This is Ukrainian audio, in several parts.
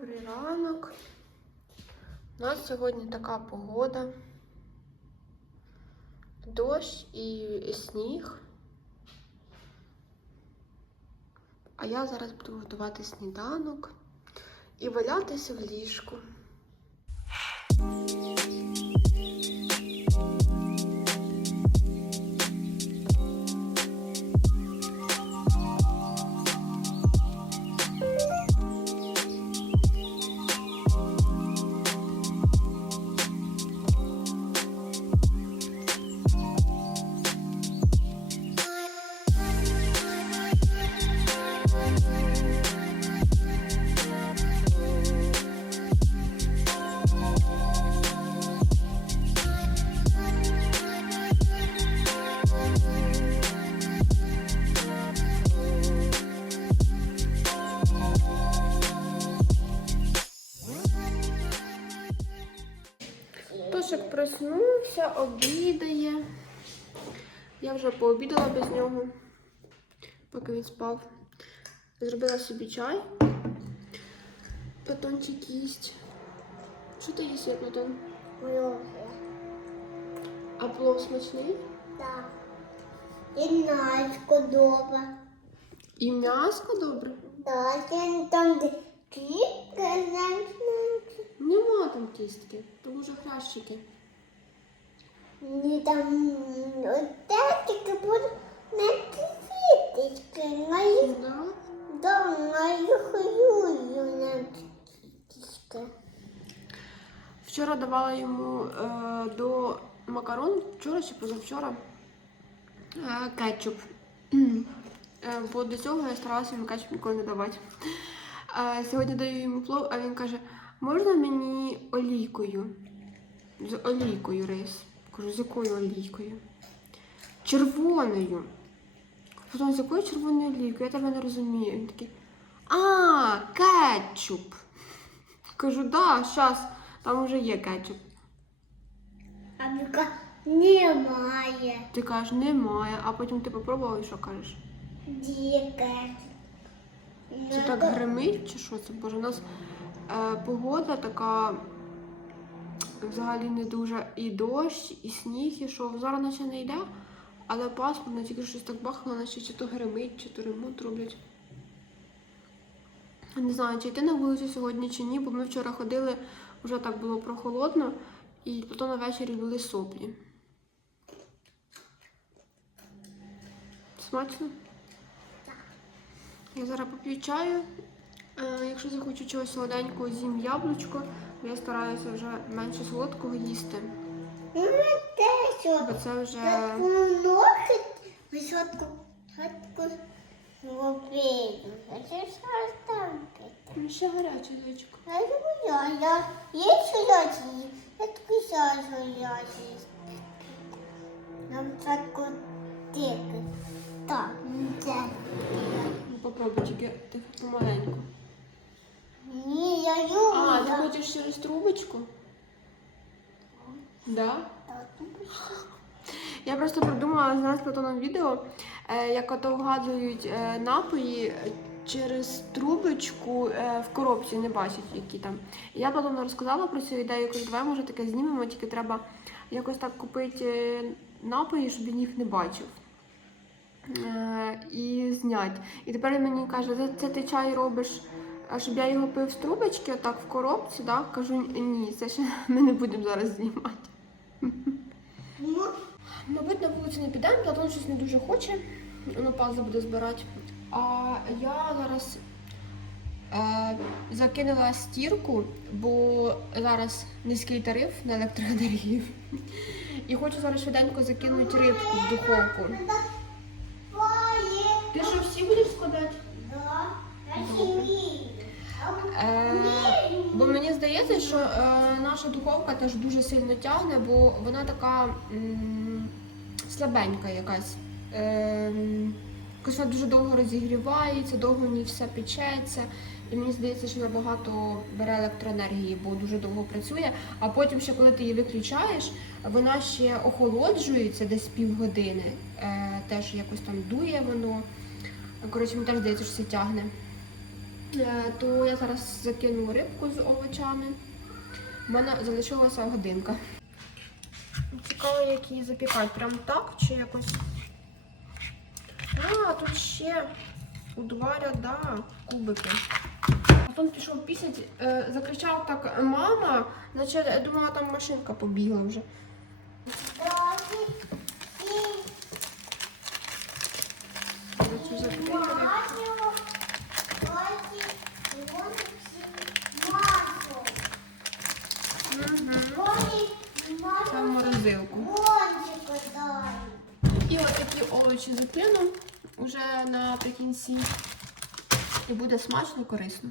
Добрий ранок. У нас сьогодні така погода. Дощ і сніг. А я зараз буду готувати сніданок і валятися в ліжку. Тошик проснувся, обідає. Я вже пообідала без нього, поки він спав. Зробила собі чай. Платончик їсть. Що ти їсть, як Платон? Много. А плов смачний? Да. І Настя добре. І м'яско добре? Да, я там знаєш, Нема там кістки, то може хрящики. Ні, там отак тільки буде на квіточки, на їх, Да? да, на їх юю на квіточки. Вчора давала йому е, до макарон, вчора чи позавчора е, кетчуп. Е, бо до цього я старалася йому кетчуп ніколи не давати. Е, сьогодні даю йому плов, а він каже, Можна мені олійкою? З олійкою рис. Кажу, з якою олійкою? Червоною. Потім, з якою червоною олійкою? Я тебе не розумію. Він такий, а, кетчуп. Кажу, да, щас, там вже є кетчуп. А Міка немає. Ти кажеш, немає, а потім ти попробував і що кажеш? Діке. Це так гримить чи що це? Боже, у нас погода така взагалі не дуже і дощ, і сніг, і що зараз наче не йде, але пасмурно, тільки щось так бахнуло, наче чи то гримить, чи то ремонт роблять. Не знаю, чи йти на вулицю сьогодні чи ні, бо ми вчора ходили, вже так було прохолодно, і потім на вечері були соплі. Смачно? Я зараз поп'ю чаю. Е, якщо захочу чогось солоденького, з'їм яблучко, бо я стараюся вже менше солодкого їсти. Ну, те, Бо це вже висотку, висотку зробити. А це що там? Ну, ще гаряче, зайчик. Я я, я є сьогодні, я таку сьогодні. Нам таку тільки. Так, ну, це. Ну, попробуй тільки ти помаленьку. Я А, ти хочеш через трубочку? Да? Я просто придумала зараз Платоном відео, е, як ото вгадують е, напої через трубочку е, в коробці, не бачать, які там. Я Платону розказала про цю ідею, кажу, давай може таке знімемо, тільки треба якось так купити е, напої, щоб він їх не бачив. Е, І зняти. І тепер він мені каже, це ти чай робиш, а щоб я його пив з трубочки, отак в коробці, да? кажу, ні, це ще ми не будемо зараз знімати. Ну, Мабуть, на вулицю не підемо, Платон щось не дуже хоче. Воно паузу буде збирати. А я зараз е, закинула стірку, бо зараз низький тариф на електроенергію. І хочу зараз швиденько закинути рибку в духовку. Ти що всі будеш складати? Сім'ї. Е, бо мені здається, що е, наша духовка теж дуже сильно тягне, бо вона така м, слабенька якась. Е, вона дуже довго розігрівається, довго в ній все печеться. І мені здається, що набагато бере електроенергії, бо дуже довго працює. А потім, ще коли ти її виключаєш, вона ще охолоджується десь півгодини. Е, теж якось там дує воно. Коротше, мені теж здається, що це тягне. Е, То я зараз закину рибку з овочами. У мене залишилася годинка. Цікаво, як її запікати. Прям так чи якось. А, тут ще у два ряда кубики. Антон пішов пісять, е, закричав так мама, наче я думала, там машинка побігла вже. Овочі закину вже наприкінці. І буде смачно корисно.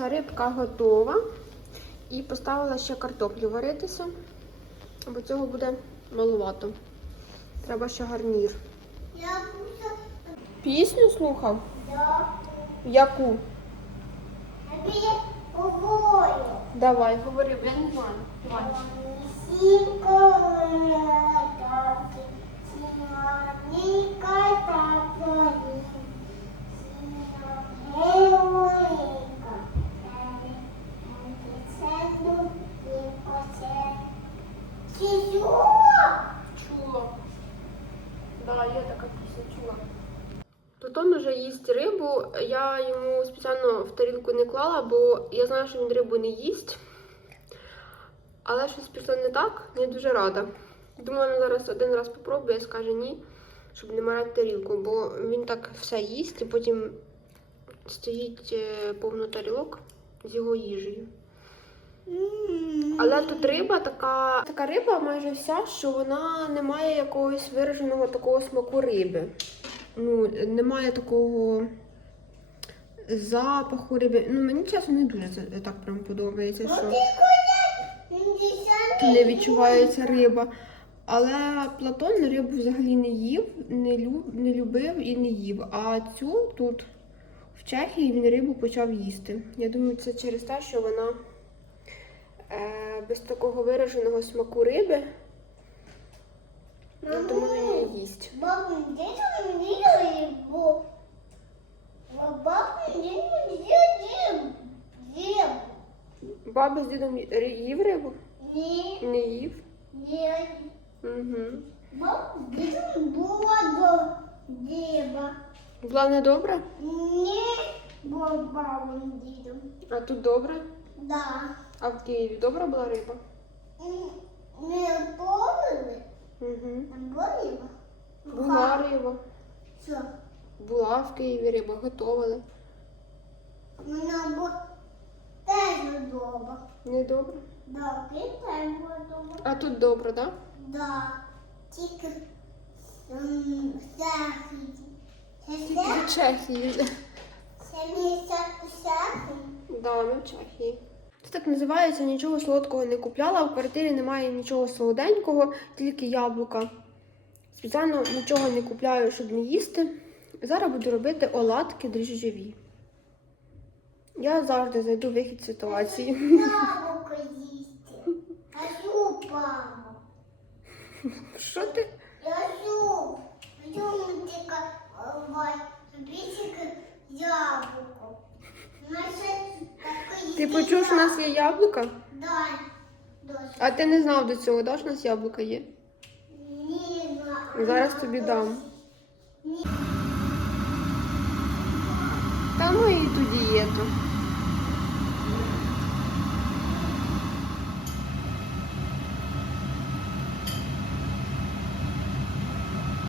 Ця рибка готова. І поставила ще картоплю варитися, бо цього буде малувато. Треба ще гарнір. Пісню слухав? да. Яку? Біля. Давай, говори, я не знаю. Давай. Сінько летати, сіняніка та Геолика, антицену і поце. Чужого? Чула. Да, є така пісня, чула. Платон вже їсть рибу. Я йому спеціально в тарілку не клала, бо я знаю, що він рибу не їсть. Але щось пішло не так, не дуже рада. Думаю, він зараз один раз попробує і скаже ні, щоб не марати тарілку, бо він так все їсть і потім стоїть е, повно тарілок з його їжею. Але тут риба така. Така риба майже вся, що вона не має якогось вираженого такого смаку риби. Ну, немає такого запаху риби. Ну, мені чесно не дуже це так прям подобається, що не відчувається риба. Але Платон рибу взагалі не їв, не, лю, не любив і не їв. А цю тут в Чехії він рибу почав їсти. Я думаю, це через те, що вона е, без такого вираженого смаку риби, ну, тому він не їсть. Бабу, дідом дідом, бо дідом дідом, дідом. Баба з дідом їв рибу? Ні, Не їв. ні. Угу. Бабу, дідом було до діба. Була недобра, Ні, бо бабу дідом. а тут добре. Да. А в Києві добра була риба? Не повели, Угу. не було. Була риба. Що? Була в Києві риба, готували. Вона була теж добра. Недобре. Да, ти теж була добра. А тут добре, так? Да, тільки м, захід. Це Да? все? В Чехії. Це місце захід? Да, ми в Чехії. Це так називається, нічого солодкого не купляла. В квартирі немає нічого солоденького, тільки яблука. Спеціально нічого не купляю, щоб не їсти. Зараз буду робити оладки дріжджові. Я завжди знайду вихід ситуації. Яблуко їсти. А зуб, мамо. Що ти? Я зуб. Тільки ой, яблуко. Ти почув, що у нас є яблука? Да. А ти не знав до цього, да, що у нас яблука є? Ні, Зараз тобі дам. Ні. Та ну і ту дієту.